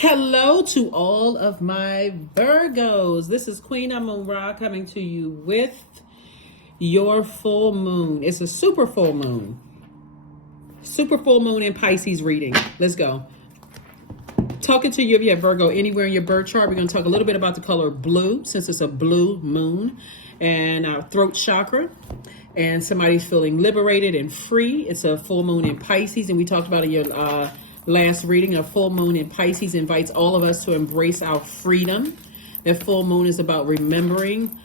Hello to all of my Virgos. This is Queen Amun Ra coming to you with your full moon. It's a super full moon. Super full moon in Pisces reading. Let's go. Talking to you if you have Virgo anywhere in your birth chart. We're going to talk a little bit about the color blue since it's a blue moon and our throat chakra. And somebody's feeling liberated and free. It's a full moon in Pisces, and we talked about in your last reading, a full moon in Pisces invites all of us to embrace our freedom. That full moon is about remembering,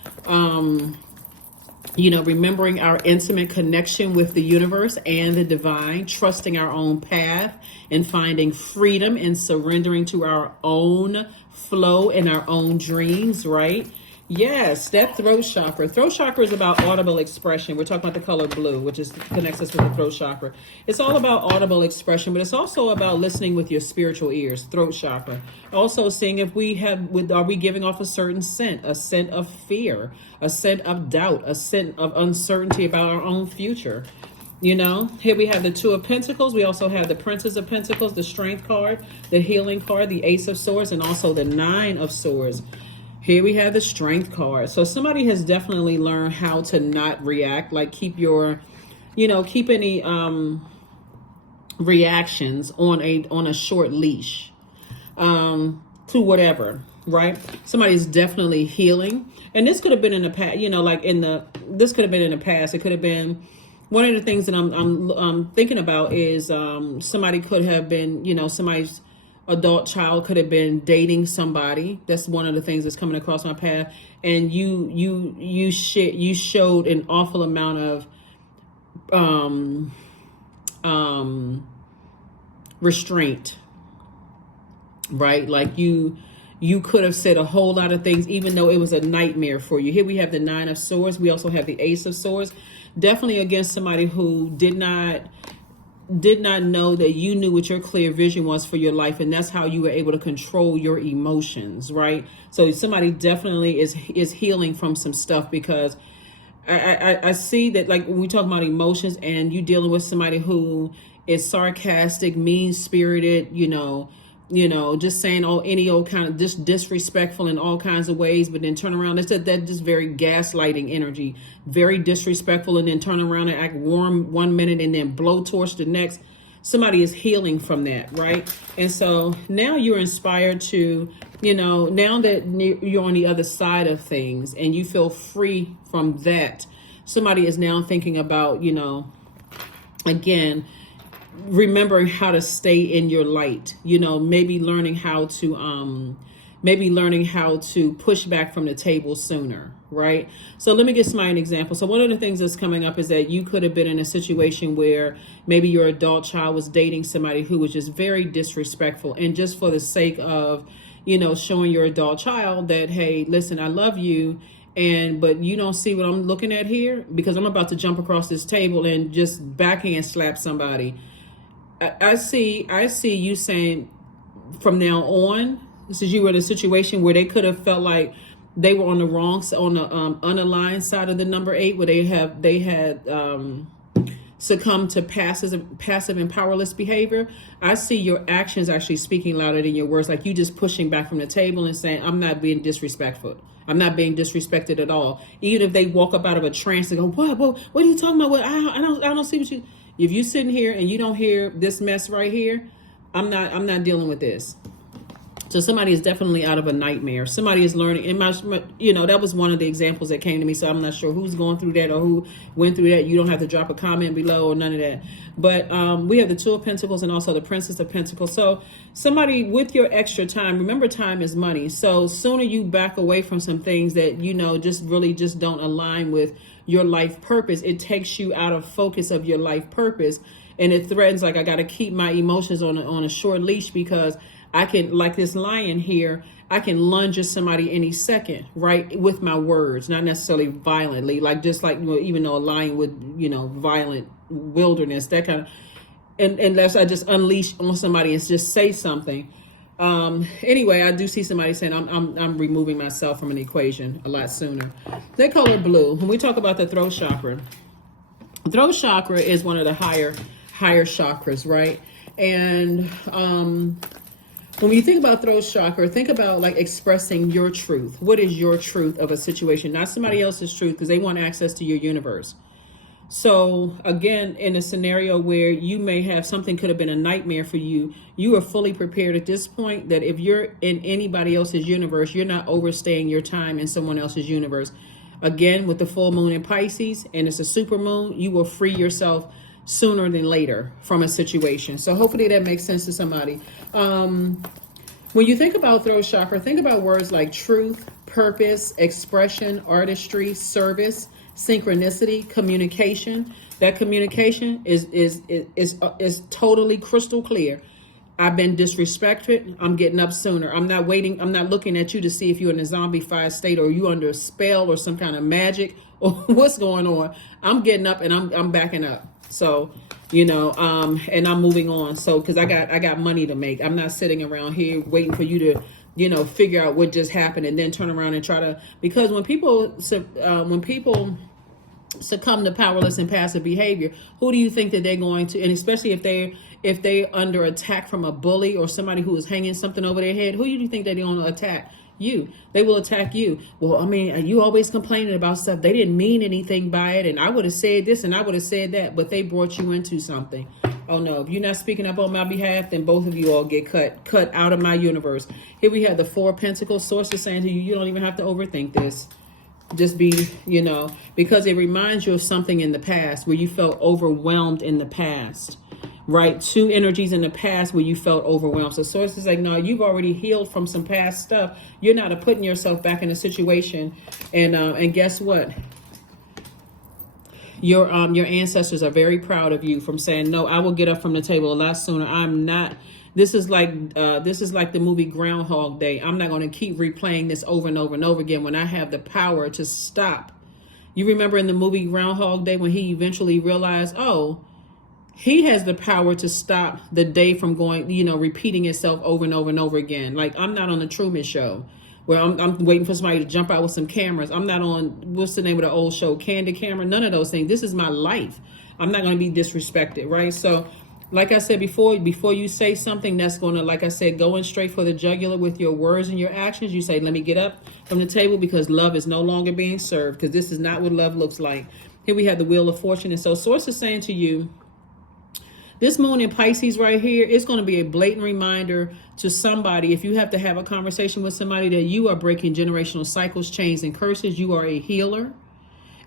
remembering our intimate connection with the universe and the divine, trusting our own path and finding freedom and surrendering to our own flow and our own dreams, right? Yes, that throat chakra. Throat chakra is about audible expression. We're talking about the color blue, which connects us to the throat chakra. It's all about audible expression, but it's also about listening with your spiritual ears. Throat chakra. Also seeing if are we giving off a certain scent of fear, a scent of doubt, a scent of uncertainty about our own future. Here we have the Two of Pentacles. We also have the Princess of Pentacles, the Strength card, the Healing card, the Ace of Swords, and also the Nine of Swords. Here we have the Strength card. So somebody has definitely learned how to not react, like keep any reactions on a short leash to whatever, right? Somebody's definitely healing. And this could have been in the past, this could have been in the past. It could have been one of the things that I'm thinking about is somebody could have been, somebody's adult child could have been dating somebody. That's one of the things that's coming across my path. And you showed an awful amount of restraint, right? Like you could have said a whole lot of things, even though it was a nightmare for you. Here we have the Nine of Swords. We also have the Ace of Swords. Definitely against somebody who did not know that you knew what your clear vision was for your life, and that's how you were able to control your emotions, right? So somebody definitely is healing from some stuff, because I see that, like, when we talk about emotions and you dealing with somebody who is sarcastic, mean-spirited, just saying any old kind of disrespectful in all kinds of ways, but then turn around. That's just very gaslighting energy, very disrespectful, and then turn around and act warm one minute and then blowtorch the next. Somebody is healing from that, right? And so now you're inspired to, now that you're on the other side of things and you feel free from that, somebody is now thinking about, again, remembering how to stay in your light, maybe learning how to push back from the table sooner, right? So let me give somebody an example. So one of the things that's coming up is that you could have been in a situation where maybe your adult child was dating somebody who was just very disrespectful, and just for the sake of, showing your adult child that, hey, listen, I love you, but you don't see what I'm looking at here, because I'm about to jump across this table and just backhand slap somebody. I see you saying from now on, since you were in a situation where they could have felt like they were on the unaligned side of the number 8, where they had succumbed to passive and powerless behavior. I see your actions actually speaking louder than your words, like you just pushing back from the table and saying, I'm not being disrespectful. I'm not being disrespected at all. Even if they walk up out of a trance and go, what are you talking about? I don't see what you... If you sitting here and you don't hear this mess right here, I'm not dealing with this. So somebody is definitely out of a nightmare. Somebody is learning. And that was one of the examples that came to me. So I'm not sure who's going through that or who went through that. You don't have to drop a comment below or none of that. But we have the Two of Pentacles and also the Princess of Pentacles. So somebody with your extra time, remember, time is money. So sooner you back away from some things that, just don't align with your life purpose, it takes you out of focus of your life purpose. And it threatens, like, I got to keep my emotions on a short leash, because I can, like this lion here, I can lunge at somebody any second, right? With my words, not necessarily violently, even though a lion would, violent wilderness, that kind of, unless I just unleash on somebody and just say something. Anyway, I do see somebody saying I'm removing myself from an equation a lot sooner. They call it blue. When we talk about the throat chakra is one of the higher chakras, right? And When you think about throat chakra, think about like expressing your truth. What is your truth of a situation? Not somebody else's truth, because they want access to your universe. So again, in a scenario where you may have something could have been a nightmare for you, you are fully prepared at this point that if you're in anybody else's universe, you're not overstaying your time in someone else's universe. Again, with the full moon in Pisces, and it's a super moon, you will free yourself sooner than later from a situation. So hopefully that makes sense to somebody. When you think about throat chakra, think about words like truth, purpose, expression, artistry, service, synchronicity, communication. That communication is totally crystal clear. I've been disrespected. I'm getting up sooner. I'm not waiting. I'm not looking at you to see if you're in a zombified state or you under a spell or some kind of magic or what's going on. I'm getting up and I'm backing up. So, and I'm moving on. So, because I got money to make. I'm not sitting around here waiting for you to, figure out what just happened and then turn around and try to. Because when people succumb to powerless and passive behavior, who do you think that they're going to? And especially if they're under attack from a bully or somebody who is hanging something over their head, who do you think they're going to attack? You. They will attack you. Well, I mean, you always complaining about stuff. They didn't mean anything by it, and I would have said this and I would have said that, but they brought you into something. Oh no, if you're not speaking up on my behalf, then both of you all get cut out of my universe. Here we have the Four of Pentacles. Source is saying to you, you don't even have to overthink this. Just be, because it reminds you of something in the past where you felt overwhelmed in the past. Right? Two energies in the past where you felt overwhelmed. So source is like, no, you've already healed from some past stuff. You're not putting yourself back in a situation. And guess what? Your ancestors are very proud of you from saying, no, I will get up from the table a lot sooner. I'm not. This is like the movie Groundhog Day. I'm not going to keep replaying this over and over and over again when I have the power to stop. You remember in the movie Groundhog Day when he eventually realized, oh, he has the power to stop the day from going, repeating itself over and over and over again. Like, I'm not on the Truman Show where I'm waiting for somebody to jump out with some cameras. I'm not on, what's the name of the old show, Candid Camera? None of those things. This is my life. I'm not going to be disrespected, right? So, like I said before you say something that's going to, like I said, going straight for the jugular with your words and your actions, you say, let me get up from the table because love is no longer being served, because this is not what love looks like. Here we have the Wheel of Fortune. And so Source is saying to you, this moon in Pisces right here, it's going to be a blatant reminder to somebody, if you have to have a conversation with somebody, that you are breaking generational cycles, chains, and curses. You are a healer,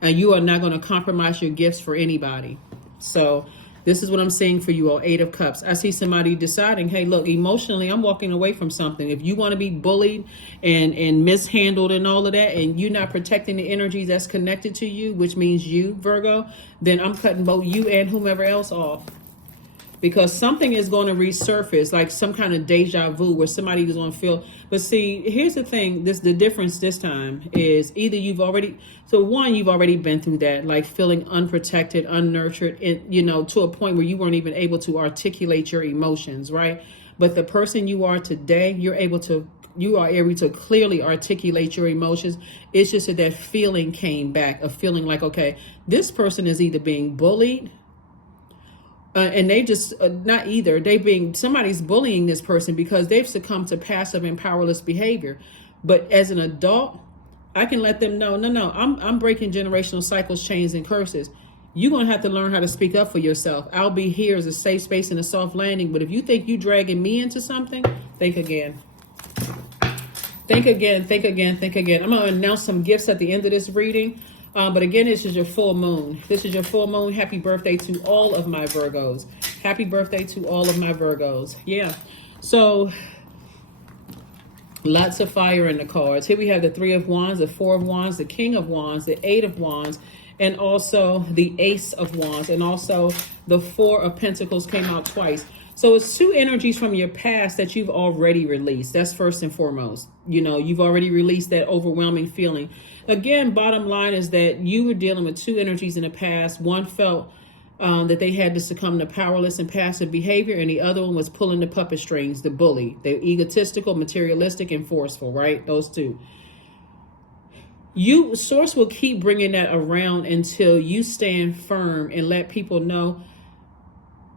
and you are not going to compromise your gifts for anybody. So this is what I'm saying for you all, Eight of Cups. I see somebody deciding, hey, look, emotionally, I'm walking away from something. If you want to be bullied and mishandled and all of that, and you're not protecting the energy that's connected to you, which means you, Virgo, then I'm cutting both you and whomever else off. Because something is going to resurface, like some kind of deja vu where somebody is going to feel. But see, here's the thing. The difference this time is either you've already been through that, like feeling unprotected, unnurtured, and, to a point where you weren't even able to articulate your emotions, right? But the person you are today, you are able to clearly articulate your emotions. It's just that feeling came back, of feeling like, okay, this person is either being bullied, and they just somebody's bullying this person because they've succumbed to passive and powerless behavior. But as an adult, I can let them know, no, I'm breaking generational cycles, chains, and curses. You're going to have to learn how to speak up for yourself. I'll be here as a safe space and a soft landing. But if you think you dragging me into something, think again. Think again. I'm going to announce some gifts at the end of this reading. But again, this is your full moon. Happy birthday to all of my Virgos. Happy birthday to all of my Virgos. Yeah. So lots of fire in the cards. Here we have the Three of Wands, the Four of Wands, the King of Wands, the Eight of Wands, and also the Ace of Wands. And also the Four of Pentacles came out twice. So it's two energies from your past that you've already released. That's first and foremost. You've already released that overwhelming feeling. Again, bottom line is that you were dealing with two energies in the past. One felt that they had to succumb to powerless and passive behavior, and the other one was pulling the puppet strings, the bully. They're egotistical, materialistic, and forceful, right? Those two. Source will keep bringing that around until you stand firm and let people know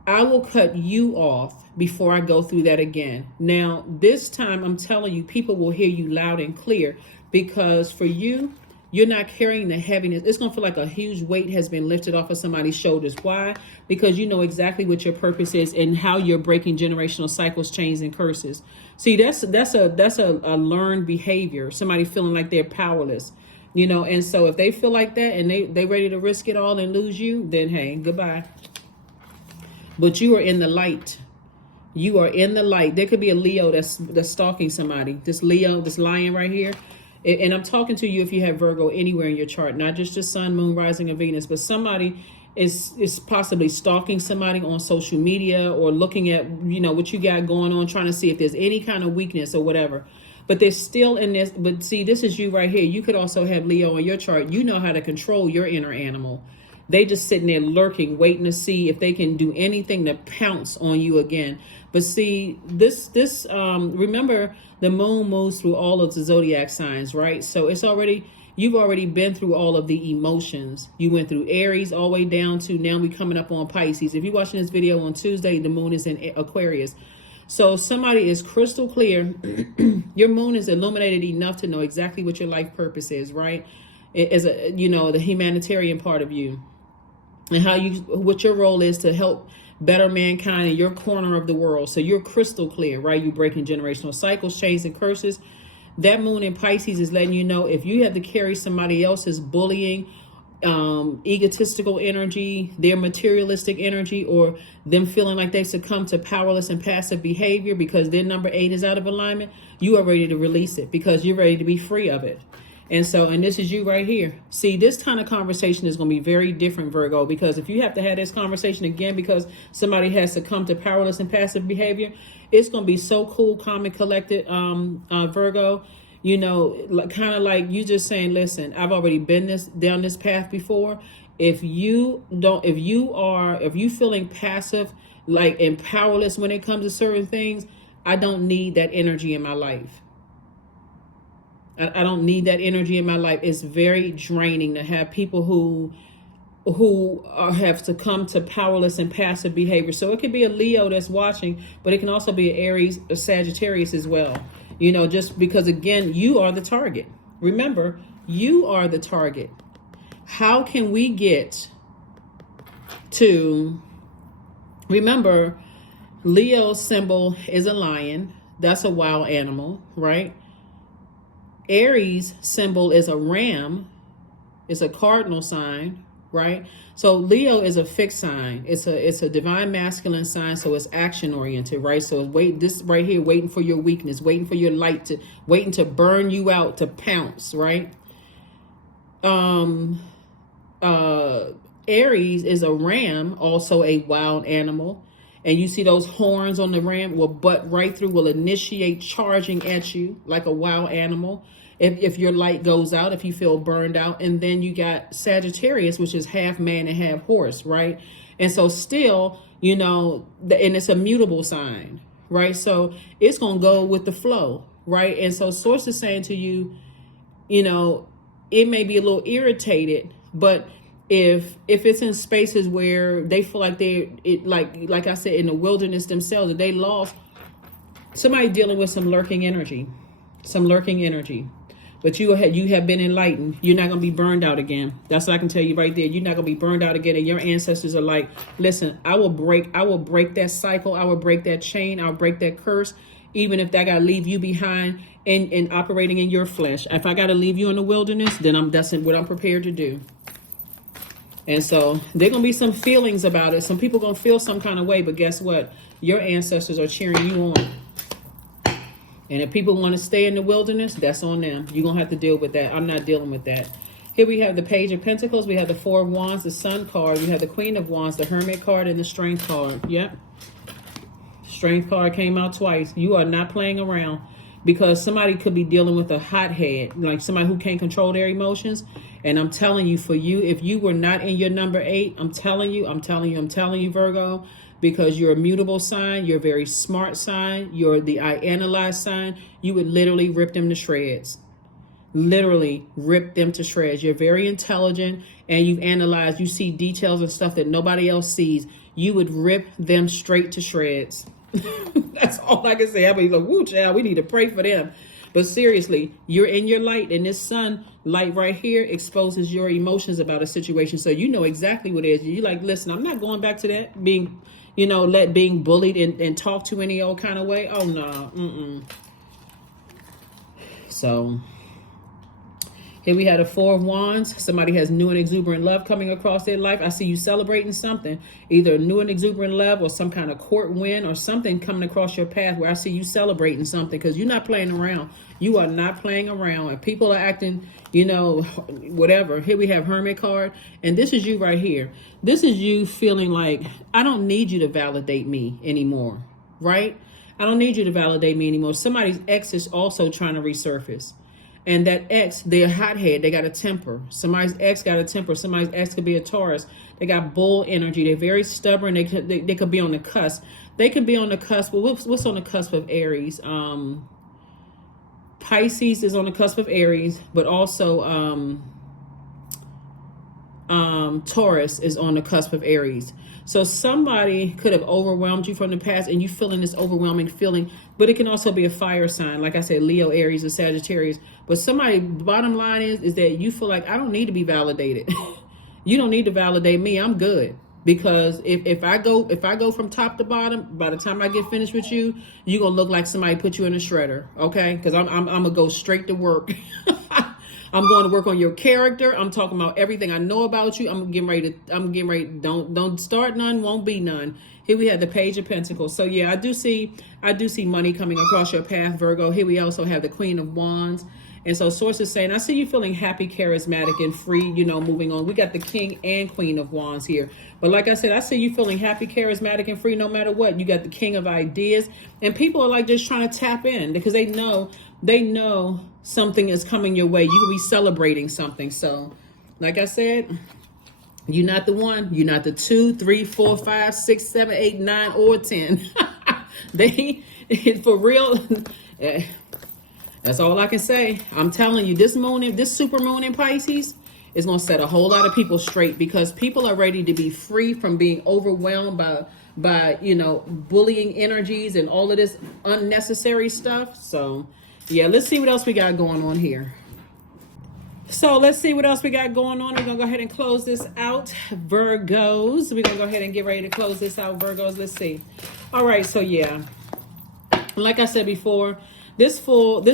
I will cut you off before I go through that again. Now, this time I'm telling you, people will hear you loud and clear, because for you, you're not carrying the heaviness. It's going to feel like a huge weight has been lifted off of somebody's shoulders. Why? Because you know exactly what your purpose is and how you're breaking generational cycles, chains, and curses. See, that's a learned behavior. Somebody feeling like they're powerless, you know. And so if they feel like that and they ready to risk it all and lose you, then hey, goodbye. But you are in the light. You are in the light. There could be a Leo that's stalking somebody. This Leo, this lion right here. And I'm talking to you if you have Virgo anywhere in your chart, not just the sun, moon, rising, or Venus, but somebody is possibly stalking somebody on social media or looking at, you know, what you got going on, trying to see if there's any kind of weakness or whatever. But they're still in this. But see, this is you right here. You could also have Leo in your chart. You know how to control your inner animal. They just sitting there lurking, waiting to see if they can do anything to pounce on you again. But see, remember, the moon moves through all of the zodiac signs, right? So you've already been through all of the emotions. You went through Aries all the way down to now we coming up on Pisces. If you're watching this video on Tuesday, the moon is in Aquarius. So somebody is crystal clear. Your moon is illuminated enough to know exactly what your life purpose is, right? It is the humanitarian part of you. And what your role is to help better mankind in your corner of the world. So you're crystal clear, right? You're breaking generational cycles, chains, and curses. That moon in Pisces is letting you know if you have to carry somebody else's bullying, egotistical energy, their materialistic energy, or them feeling like they succumb to powerless and passive behavior because their number 8 is out of alignment, you are ready to release it because you're ready to be free of it. And this is you right here. See, this kind of conversation is going to be very different, Virgo, because if you have to have this conversation again because somebody has succumbed to powerless and passive behavior, it's going to be so cool, calm, and collected, Virgo. You know, kind of like you just saying, listen, I've already been down this path before. If you feeling passive, like, and powerless when it comes to certain things, I don't need that energy in my life. I don't need that energy in my life. It's very draining to have people who have succumbed to powerless and passive behavior. So it could be a Leo that's watching, but it can also be an Aries, a Sagittarius as well. You know, just because, again, you are the target. Remember, you are the target. How can we get to, remember, Leo's symbol is a lion. That's a wild animal, right? Aries symbol is a ram. It's a cardinal sign, right? So Leo is a fixed sign. It's a divine masculine sign, so it's action oriented, right? So this right here, waiting for your weakness, waiting for your light waiting to burn you out, to pounce, right? Aries is a ram, also a wild animal. And you see those horns on the ram will butt right through, will initiate charging at you like a wild animal. If your light goes out, if you feel burned out. And then you got Sagittarius, which is half man and half horse, right? And so still, you know, and it's a mutable sign, right? So it's going to go with the flow, right? And so Source is saying to you, you know, it may be a little irritated, but if it's in spaces where they feel like like I said, in the wilderness themselves, that they lost, somebody dealing with some lurking energy. But you have been enlightened. You're not going to be burned out again. That's what I can tell you right there. You're not going to be burned out again. And your ancestors are like, listen, I will break that cycle. I will break that chain. I'll break that curse. Even if that got to leave you behind and operating in your flesh. If I got to leave you in the wilderness, then that's what I'm prepared to do. And so there are going to be some feelings about it. Some people are going to feel some kind of way. But guess what? Your ancestors are cheering you on. And if people want to stay in the wilderness, that's on them. You're going to have to deal with that. I'm not dealing with that. Here we have the Page of Pentacles. We have the Four of Wands, the Sun card. We have the Queen of Wands, the Hermit card, and the Strength card. Yep. Strength card came out twice. You are not playing around, because somebody could be dealing with a hothead, like somebody who can't control their emotions. And I'm telling you, for you, if you were not in your number 8, I'm telling you, Virgo, because you're a mutable sign, you're a very smart sign, you're the I analyze sign, you would literally rip them to shreds. Literally rip them to shreds. You're very intelligent, and you've analyzed, you see details and stuff that nobody else sees. you would rip them straight to shreds. That's all I can say. I'll be like, woo, child, we need to pray for them. But seriously, you're in your light, and this sun light right here exposes your emotions about a situation. So you know exactly what it is. You're like, listen, I'm not going back to that being, being bullied and talked to any old kind of way. Oh no. So here we had a Four of Wands. Somebody has new and exuberant love coming across their life. I see you celebrating something, either new and exuberant love or some kind of court win or something coming across your path where I see you celebrating something, because you're not playing around. You are not playing around. And people are acting, whatever. Here we have Hermit card. And this is you right here. This is you feeling like, I don't need you to validate me anymore, right? I don't need you to validate me anymore. Somebody's ex is also trying to resurface. And that ex, they're a hothead. They got a temper. Somebody's ex got a temper. Somebody's ex could be a Taurus. They got bull energy. They're very stubborn. They could be on the cusp. They could be on the cusp. Well, what's on the cusp of Aries? Pisces is on the cusp of Aries, but also Taurus is on the cusp of Aries. So somebody could have overwhelmed you from the past, and you feeling this overwhelming feeling, but it can also be a fire sign. Like I said, Leo, Aries, or Sagittarius. But somebody, bottom line is that you feel like, I don't need to be validated. You don't need to validate me. I'm good. Because if I go from top to bottom, by the time I get finished with you, you're going to look like somebody put you in a shredder. Okay? Because I'm going to go straight to work. I'm going to work on your character. I'm talking about everything I know about you. I'm getting ready. Don't start none, won't be none. Here we have the Page of Pentacles. So yeah, I do see money coming across your path, Virgo. Here we also have the Queen of Wands. And so Source is saying, I see you feeling happy, charismatic, and free, moving on. We got the King and Queen of Wands here. But like I said, I see you feeling happy, charismatic, and free no matter what. You got the King of Ideas. And people are like just trying to tap in because they know something is coming your way. You could be celebrating something. So like I said, you're not the one. You're not the 2, 3, 4, 5, 6, 7, 8, 9, or 10. They, for real, that's all I can say. I'm telling you, this super moon in Pisces is going to set a whole lot of people straight, because people are ready to be free from being overwhelmed by bullying energies and all of this unnecessary stuff. So yeah, let's see what else we got going on here. So let's see what else we got going on. We're going to go ahead and close this out, Virgos. We're going to go ahead and get ready to close this out, Virgos. Let's see. All right, so yeah, like I said before, this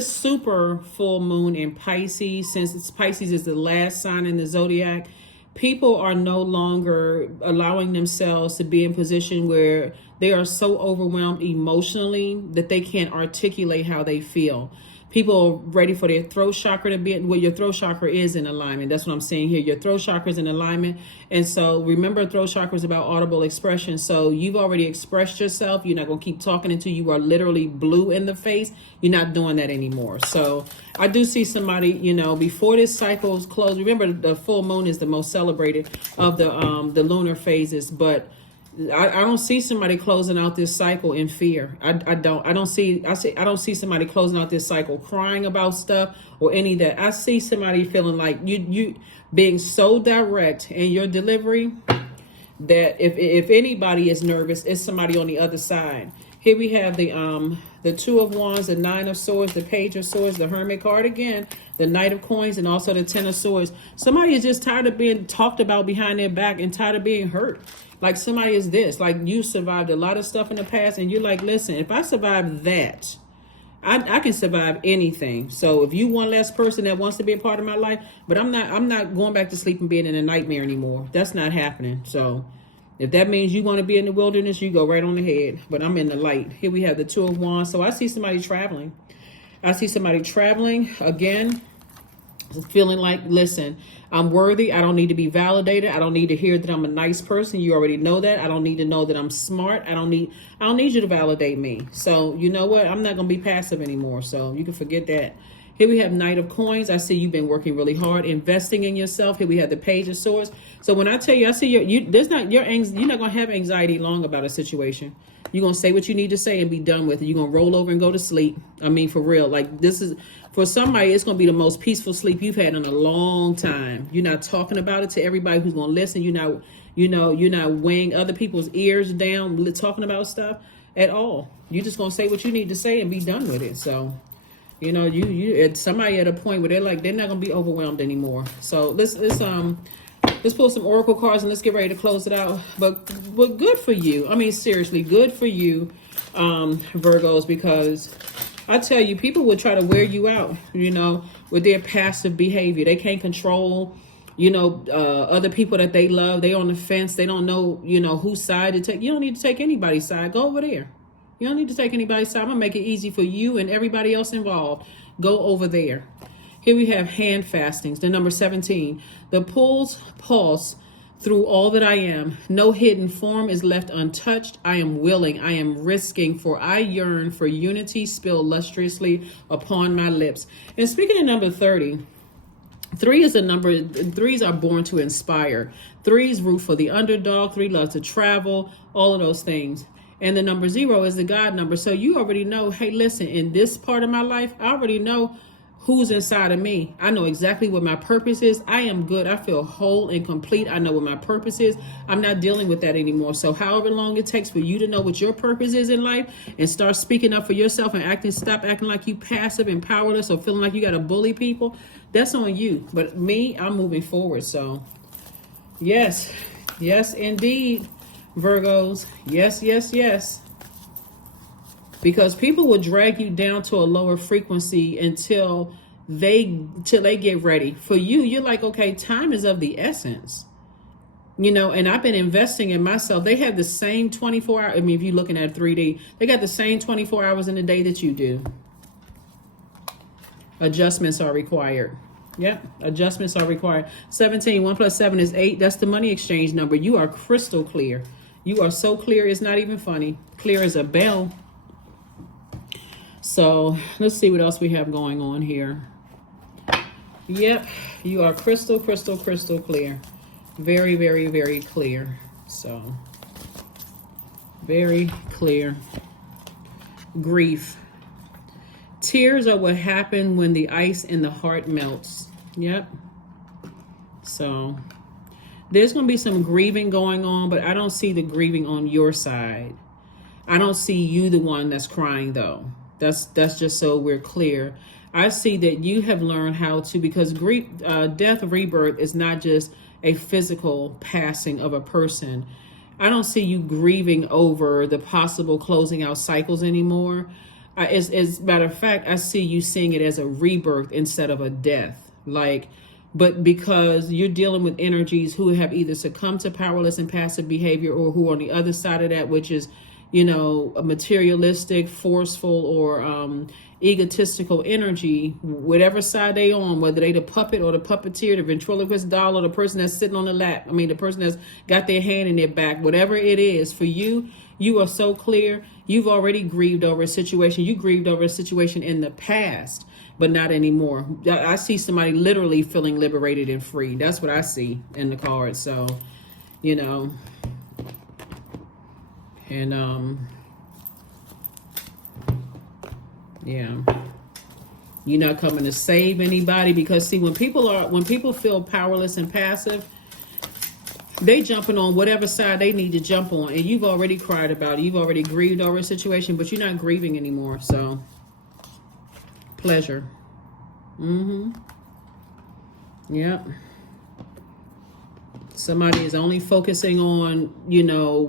super full moon in Pisces, since Pisces is the last sign in the Zodiac, people are no longer allowing themselves to be in position where they are so overwhelmed emotionally that they can't articulate how they feel. People are ready for their throat chakra to be, well, your throat chakra is in alignment. That's what I'm saying here. Your throat chakra is in alignment. And so remember, throat chakra is about audible expression. So you've already expressed yourself. You're not going to keep talking until you are literally blue in the face. You're not doing that anymore. So I do see somebody, before this cycle is closed. Remember, the full moon is the most celebrated of the lunar phases, but I don't see somebody closing out this cycle in fear. I don't see somebody closing out this cycle crying about stuff or any of that. I see somebody feeling like you being so direct in your delivery that if anybody is nervous, it's somebody on the other side. Here we have the Two of Wands, the Nine of Swords, the Page of Swords, the Hermit card again, the Knight of Coins, and also the Ten of Swords. Somebody is just tired of being talked about behind their back and tired of being hurt. Like somebody is this, like you survived a lot of stuff in the past and you're like, listen, if I survive that, I can survive anything. So if you one less person that wants to be a part of my life, but I'm not going back to sleep and being in a nightmare anymore. That's not happening. So if that means you want to be in the wilderness, you go right on ahead. But I'm in the light. Here we have the Two of Wands. So I see somebody traveling. I see somebody traveling again, feeling like, listen, I'm worthy. I don't need to be validated. I don't need to hear that I'm a nice person. You already know that. I don't need to know that I'm smart. I don't need you to validate me. So you know what? I'm not going to be passive anymore. So you can forget that. Here we have Knight of Coins. I see you've been working really hard, investing in yourself. Here we have the Page of Swords. So when I tell you, I see you're not going to have anxiety long about a situation. You're going to say what you need to say and be done with it. You're going to roll over and go to sleep. I mean, for real. Like this is, for somebody, it's going to be the most peaceful sleep you've had in a long time. You're not talking about it to everybody who's going to listen. You're You're not weighing other people's ears down, talking about stuff at all. You're just going to say what you need to say and be done with it. So, it's somebody at a point where they're not going to be overwhelmed anymore. So let's pull some oracle cards and let's get ready to close it out. But good for you. I mean, seriously, good for you, Virgos, because I tell you, people will try to wear you out, with their passive behavior. They can't control, other people that they love. They on the fence. They don't know, whose side to take. You don't need to take anybody's side. Go over there. You don't need to take anybody's side. I'm going to make it easy for you and everybody else involved. Go over there. Here we have hand fastings, the number 17. The pulse through all that I am. No hidden form is left untouched. I am willing. I am risking, for I yearn for unity spilled lustrously upon my lips. And speaking of number 30, 3 is a number. 3s are born to inspire. 3s root for the underdog. 3 love to travel. All of those things. And the number 0 is the God number. So you already know, hey, listen, in this part of my life, I already know who's inside of me. I know exactly what my purpose is. I am good. I feel whole and complete. I know what my purpose is. I'm not dealing with that anymore. So however long it takes for you to know what your purpose is in life and start speaking up for yourself and stop acting like you passive and powerless or feeling like you got to bully people, that's on you. But me, I'm moving forward. So yes, indeed, Virgos. Yes. Because people will drag you down to a lower frequency until they get ready. For you, you're like, okay, time is of the essence. And I've been investing in myself. They have the same 24 hours. I mean, if you're looking at 3D, they got the same 24 hours in the day that you do. Adjustments are required. Yep, adjustments are required. 17, 1 plus 7 is 8. That's the money exchange number. You are crystal clear. You are so clear, it's not even funny. Clear as a bell. So let's see what else we have going on here. Yep, you are crystal clear. Very, very, very clear. So very clear. Grief. Tears are what happen when the ice in the heart melts. Yep. So there's going to be some grieving going on, but I don't see the grieving on your side. I don't see you the one that's crying though. That's just so we're clear. I see that you have learned how to, because grief, death, rebirth is not just a physical passing of a person. I don't see you grieving over the possible closing out cycles anymore. As a matter of fact, I see you seeing it as a rebirth instead of a death. But because you're dealing with energies who have either succumbed to powerless and passive behavior, or who are on the other side of that, which is, a materialistic, forceful, or egotistical energy, whatever side they on, whether they the puppet or the puppeteer, the ventriloquist doll, or the person that's sitting on the lap. I mean, the person that's got their hand in their back, whatever it is for you, you are so clear. You've already grieved over a situation. You grieved over a situation in the past, but not anymore. I see somebody literally feeling liberated and free. That's what I see in the card. So, and yeah, you're not coming to save anybody, because see, when people feel powerless and passive, they jumping on whatever side they need to jump on, and you've already cried about it. You've already grieved over a situation, but you're not grieving anymore. So pleasure. Yep. Somebody is only focusing on,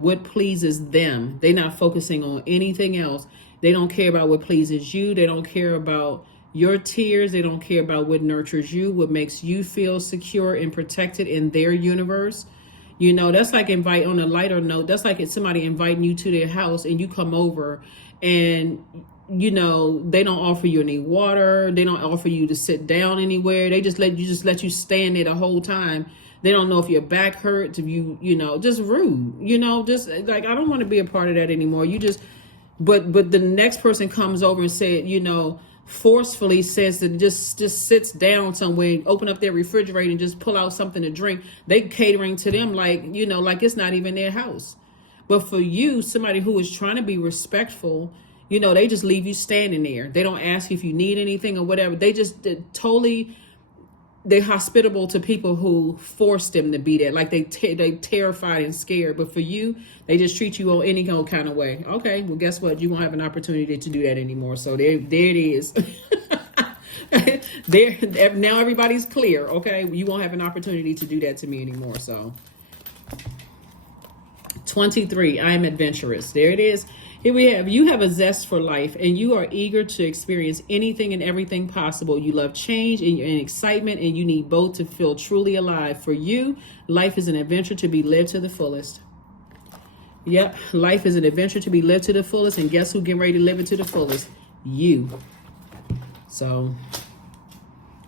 what pleases them. They're not focusing on anything else. They don't care about what pleases you. They don't care about your tears. They don't care about what nurtures you, what makes you feel secure and protected in their universe. That's like on a lighter note, that's like if somebody inviting you to their house and you come over and, they don't offer you any water. They don't offer you to sit down anywhere. They just let you stand there the whole time. They don't know if your back hurts, if just rude, just like, I don't want to be a part of that anymore. But the next person comes over and said, forcefully says that just sits down somewhere, open up their refrigerator and just pull out something to drink. They catering to them like it's not even their house. But for you, somebody who is trying to be respectful, they just leave you standing there. They don't ask you if you need anything or whatever. They just totally they're hospitable to people who force them to be that. Like they terrified and scared. But for you, they just treat you any old kind of way. Okay, well, guess what? You won't have an opportunity to do that anymore. So there it is. There now everybody's clear. Okay, you won't have an opportunity to do that to me anymore. So 23, I am adventurous. There it is. Here we have, you have a zest for life and you are eager to experience anything and everything possible. You love change and excitement, and you need both to feel truly alive. For you, life is an adventure to be lived to the fullest. Yep, life is an adventure to be lived to the fullest, and guess who getting ready to live it to the fullest? You. So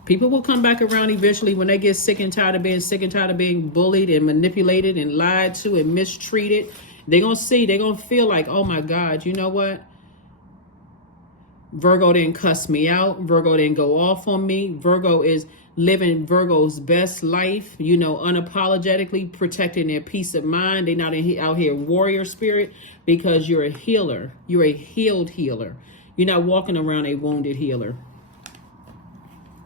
people will come back around eventually when they get sick and tired of being bullied and manipulated and lied to and mistreated. They're going to feel like, oh my God, you know what? Virgo didn't cuss me out. Virgo didn't go off on me. Virgo is living Virgo's best life, unapologetically protecting their peace of mind. They're not out here warrior spirit, because you're a healer. You're a healed healer. You're not walking around a wounded healer.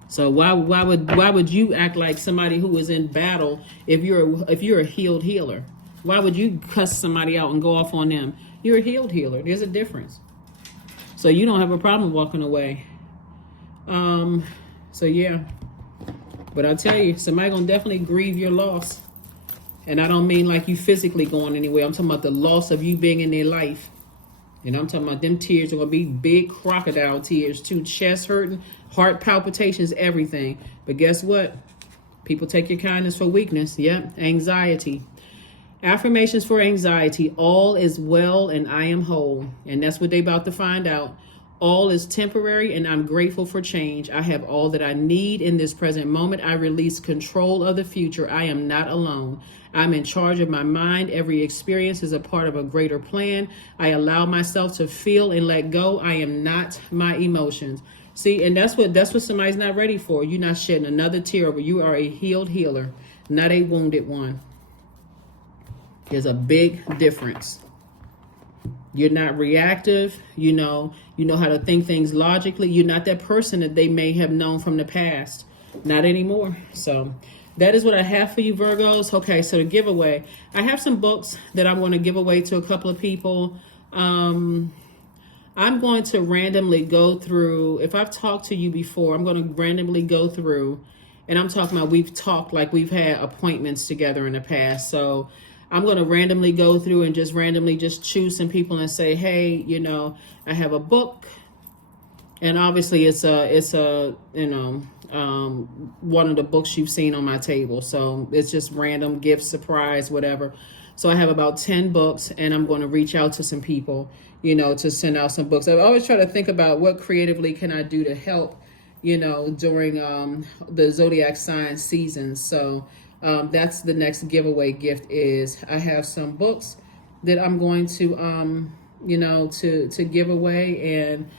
So why would you act like somebody who is in battle if you're a healed healer? Why would you cuss somebody out and go off on them? You're a healed healer. There's a difference. So you don't have a problem walking away. So yeah. But I tell you, somebody gonna definitely grieve your loss. And I don't mean like you physically going anywhere. I'm talking about the loss of you being in their life. I'm talking about them tears are gonna be big crocodile tears too. Chest hurting, heart palpitations, everything. But guess what? People take your kindness for weakness. Yep, anxiety. Affirmations for anxiety. All is well and I am whole. And that's what they about to find out. All is temporary and I'm grateful for change. I have all that I need in this present moment. I release control of the future. I am not alone. I'm in charge of my mind. Every experience is a part of a greater plan. I allow myself to feel and let go. I am not my emotions. See, and that's what somebody's not ready for. You're not shedding another tear over. You are a healed healer, not a wounded one. There's a big difference. You're not reactive. You know how to think things logically. You're not that person that they may have known from the past. Not anymore. So that is what I have for you, Virgos. Okay, so the giveaway. I have some books that I'm going to give away to a couple of people. I'm going to randomly go through. If I've talked to you before, I'm going to randomly go through. And I'm talking about we've talked like we've had appointments together in the past. So I'm going to randomly go through and just randomly just choose some people and say, hey, I have a book. And obviously it's one of the books you've seen on my table. So it's just random, gift, surprise, whatever. So I have about 10 books and I'm going to reach out to some people, to send out some books. I always try to think about what creatively can I do to help, during the Zodiac sign season. So that's the next giveaway gift is I have some books that I'm going to, to give away. And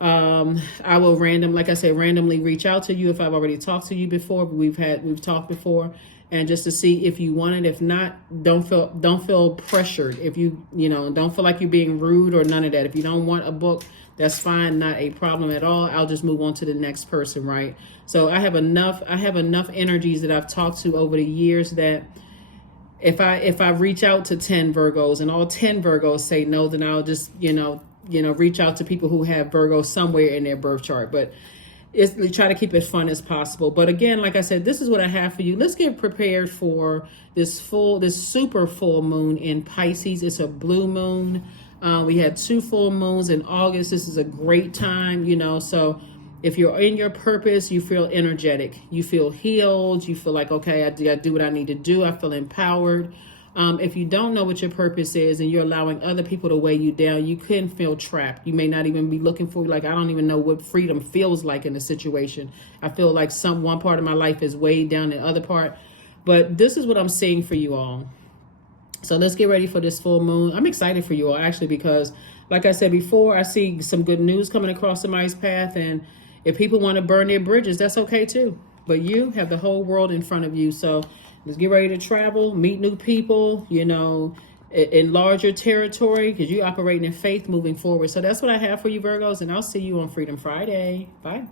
I will randomly reach out to you if I've already talked to you before. We've talked before, and just to see if you want it. If not, don't feel pressured. If you don't feel like you're being rude or none of that. If you don't want a book, that's fine, not a problem at all. I'll just move on to the next person, right? So I have enough energies that I've talked to over the years that if I reach out to 10 Virgos and all 10 Virgos say no, then I'll just reach out to people who have Virgo somewhere in their birth chart. But try to keep it fun as possible. But again, like I said, this is what I have for you. Let's get prepared for this super full moon in Pisces. It's a blue moon. We had 2 full moons in August. This is a great time, so if you're in your purpose, you feel energetic, you feel healed, you feel like, okay, I do what I need to do. I feel empowered. If you don't know what your purpose is and you're allowing other people to weigh you down, you can feel trapped. You may not even be looking for, like, I don't even know what freedom feels like in a situation. I feel like one part of my life is weighed down the other part. But this is what I'm seeing for you all. So let's get ready for this full moon. I'm excited for you all, actually, because like I said before, I see some good news coming across somebody's path. And if people want to burn their bridges, that's okay too. But you have the whole world in front of you. So let's get ready to travel, meet new people, enlarge your territory, because you're operating in faith moving forward. So that's what I have for you, Virgos. And I'll see you on Freedom Friday. Bye.